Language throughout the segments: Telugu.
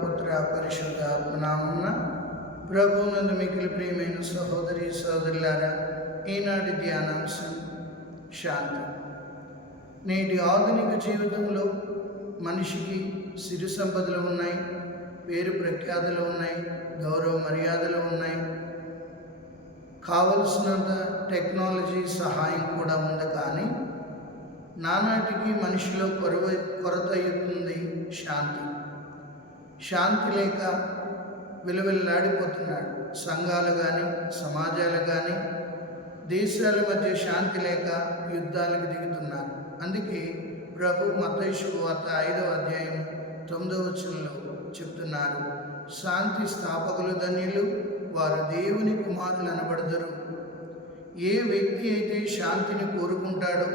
పుత్ర పరిశుద్ధాత్మ నామమున ప్రభువునందు మిక్కిలి ప్రియమైన సహోదరి సహోదరులారా, ఈనాటి ధ్యానాంశం శాంతి. నేటి ఆధునిక జీవితంలో మనిషికి సిరి సంపదలు ఉన్నాయి, పేరు ప్రఖ్యాతులు ఉన్నాయి, గౌరవ మర్యాదలు ఉన్నాయి, కావలసినంత టెక్నాలజీ సహాయం కూడా ఉంది. కానీ నానాటికి మనిషిలో కొరత అవుతుంది శాంతి. శాంతి లేక విలువెల్లాడిపోతున్నాడు. సంఘాలు కానీ, సమాజాలు కానీ, దేశాల మధ్య శాంతి లేక యుద్ధాలకు దిగుతున్నారు. అందుకే ప్రభు మత్తయి శుభవార్త 5వ అధ్యాయం 9వ వచనంలో చెప్తున్నారు, శాంతి స్థాపకులు ధన్యులు, వారు దేవుని కుమారులు అనబడదురు. ఏ వ్యక్తి అయితే శాంతిని కోరుకుంటాడో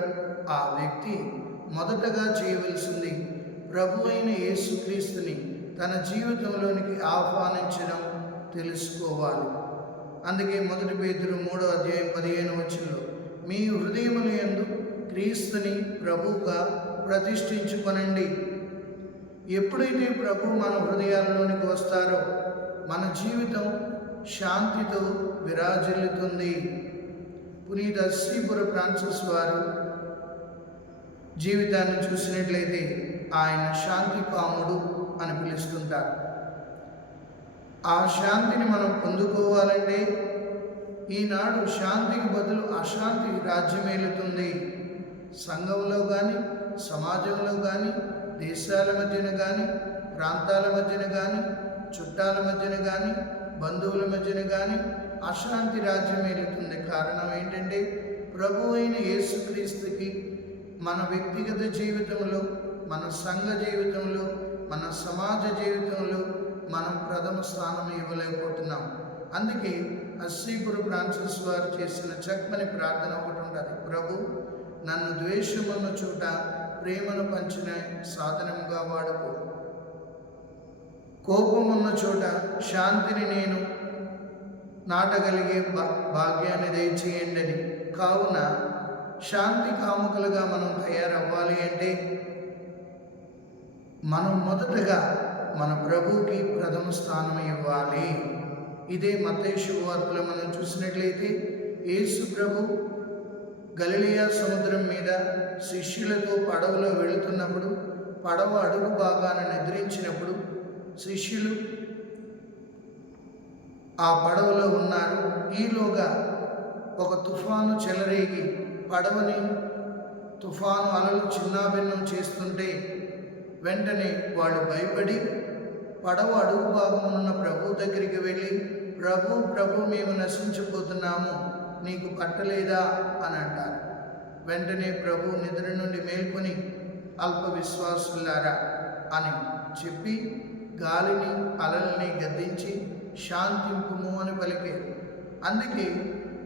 ఆ వ్యక్తి మొదటగా చేయవలసింది ప్రభు అయిన యేసుక్రీస్తుని తన జీవితంలోనికి ఆహ్వానించడం తెలుసుకోవాలి. అందుకే 1 పేతురు 3వ అధ్యాయం 15వ వచనంలో, మీ హృదయముల యందు క్రీస్తుని ప్రభువుగా ప్రతిష్ఠించుకొనండి. ఎప్పుడైతే ప్రభు మన హృదయాల్లోనికి వస్తారో మన జీవితం శాంతితో విరాజిల్లుతుంది. పునీత శ్రీపుర ఫ్రాన్సిస్ వారు జీవితాన్ని చూసినట్లయితే ఆయన శాంతి కాముడు అని పిలుస్తుంటారు. ఆ శాంతిని మనం పొందుకోవాలంటే ఈనాడు శాంతికి బదులు అశాంతి రాజ్యమేలుతుంది. సంఘంలో కానీ, సమాజంలో కానీ, దేశాల మధ్యన కానీ, ప్రాంతాల మధ్యన కానీ, చుట్టాల మధ్యన కానీ, బంధువుల మధ్యన కానీ అశాంతి రాజ్యమేలుతుంది. కారణం ఏంటంటే ప్రభు అయిన యేసుక్రీస్తుకి మన వ్యక్తిగత జీవితంలో, మన సంఘ జీవితంలో, మన సమాజ జీవితంలో మనం ప్రథమ స్థానం ఇవ్వలేకపోతున్నాం. అందుకే శ్రీపుర ఫ్రాన్సిస్ వారు చేసిన చక్కని ప్రార్థన ఒకటి ఉంటుంది, ప్రభు నన్ను ద్వేషమున్న చోట ప్రేమను పంచిన సాధనముగా వాడుకో, కోపమున్న చోట శాంతిని నేను నాటగలిగే భాగ్యాన్ని దయచేయండి అని. కావున శాంతి కాముకులుగా మనం తయారవ్వాలి అంటే మనం మొదటగా మన ప్రభువుకి ప్రథమ స్థానం ఇవ్వాలి. ఇదే మత్తయి శుభవార్తలో మనం చూసినట్లయితే యేసు ప్రభు గలిలయ సముద్రం మీద శిష్యులతో పడవలో వెళుతున్నప్పుడు పడవ అడుగు భాగాన నిద్రించినప్పుడు శిష్యులు ఆ పడవలో ఉన్నారు. ఈలోగా ఒక తుఫాను చెలరేగి పడవని తుఫాను అలలు చిన్నాభిన్నం చేస్తుంటే వెంటనే వాళ్ళు భయపడి పడవ అడుగు భాగమున్న ప్రభు దగ్గరికి వెళ్ళి, ప్రభు మేము నశించిపోతున్నాము, నీకు పట్టలేదా అని అంటారు. వెంటనే ప్రభు నిద్ర నుండి మేల్కొని అల్ప విశ్వాసులారా అని చెప్పి గాలిని అలల్ని గద్దించి శాంతింపుము అని పలికారు. అందుకే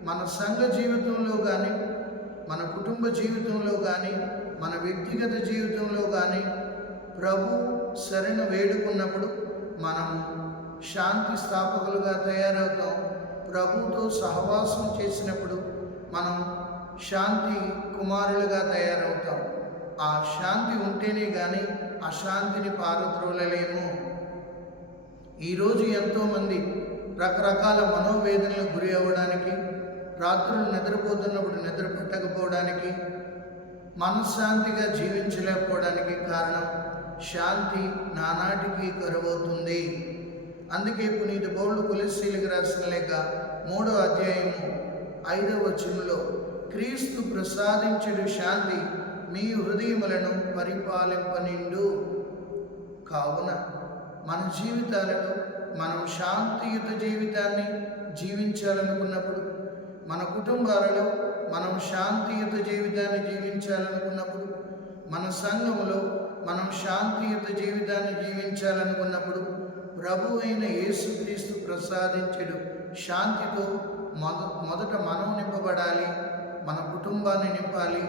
మన సంఘ జీవితంలో కానీ, మన కుటుంబ జీవితంలో కానీ, మన వ్యక్తిగత జీవితంలో కానీ ప్రభు శరణు వేడుకున్నప్పుడు మనం శాంతి స్థాపకులుగా తయారవుతాం. ప్రభుతో సహవాసం చేసినప్పుడు మనం శాంతి కుమారులుగా తయారవుతాం. ఆ శాంతి ఉంటేనే కానీ అశాంతిని పారద్రోలలేము. ఈరోజు ఎంతోమంది రకరకాల మనోవేదనలకు గురి అవ్వడానికి, రాత్రులు నిద్రపోతున్నప్పుడు నిద్ర పట్టకపోవడానికి, మనశ్శాంతిగా జీవించలేకపోవడానికి కారణం శాంతి నానాటికి కరువవుతుంది. అందుకే పునీత పౌలు కొలస్సీలకు రాసిన లేఖ 3వ అధ్యాయము 5వ వచనంలో, క్రీస్తు ప్రసాదించుడు శాంతి మీ హృదయములను పరిపాలింపనిండు. కావున మన జీవితాలలో మనం శాంతియుత జీవితాన్ని జీవించాలనుకున్నప్పుడు, మన కుటుంబాలలో మనం శాంతియుత జీవితాన్ని జీవించాలనుకున్నప్పుడు, మన సంఘంలో మనం శాంతియుత జీవితాన్ని జీవించాలనుకున్నప్పుడు ప్రభు అయిన యేసుక్రీస్తు ప్రసాదించెడు శాంతితో మొదట మనం నింపబడాలి. మన కుటుంబాన్ని నింపాలి,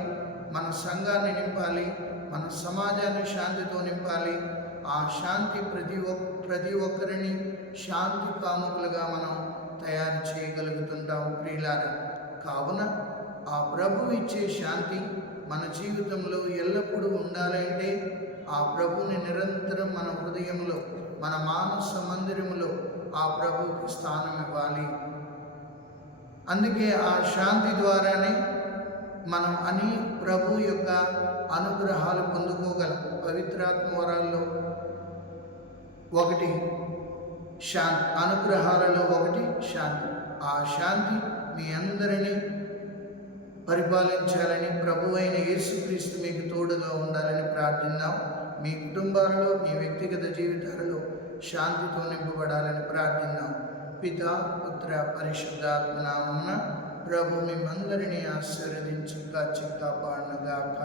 మన సంఘాన్ని నింపాలి, మన సమాజాన్ని శాంతితో నింపాలి. ఆ శాంతి ప్రతి ఒక్కరిని శాంతి కాముకులుగా మనం తయారు చేయగలుగుతుంటాం ప్రియులారా. కావున ఆ ప్రభు ఇచ్చే శాంతి మన జీవితంలో ఎల్లప్పుడూ ఉండాలంటే ఆ ప్రభుని నిరంతరం మన హృదయంలో మన మానస మందిరములో ఆ ప్రభువుకి స్థానం ఇవ్వాలి. అందుకే ఆ శాంతి ద్వారానే మనం ప్రభు యొక్క అనుగ్రహాలు పొందుకోగలం. పవిత్రాత్మ వరాల్లో ఒకటి శాంతి, అనుగ్రహాలలో ఒకటి శాంతి. ఆ శాంతి మీ అందరినీ పరిపాలించాలని, ప్రభు అయిన యేసుక్రీస్తు మీకు తోడుగా ఉండాలని ప్రార్థిద్దాం. మీ కుటుంబాలలో, మీ వ్యక్తిగత జీవితాలలో శాంతితో నింపబడాలని ప్రార్థిద్దాం. పితా, పుత్ర, పరిశుద్ధాత్మ నామమున ప్రభు మిమ్మందరినీ ఆశీర్వదించి కాచి కాపాడునుగాక.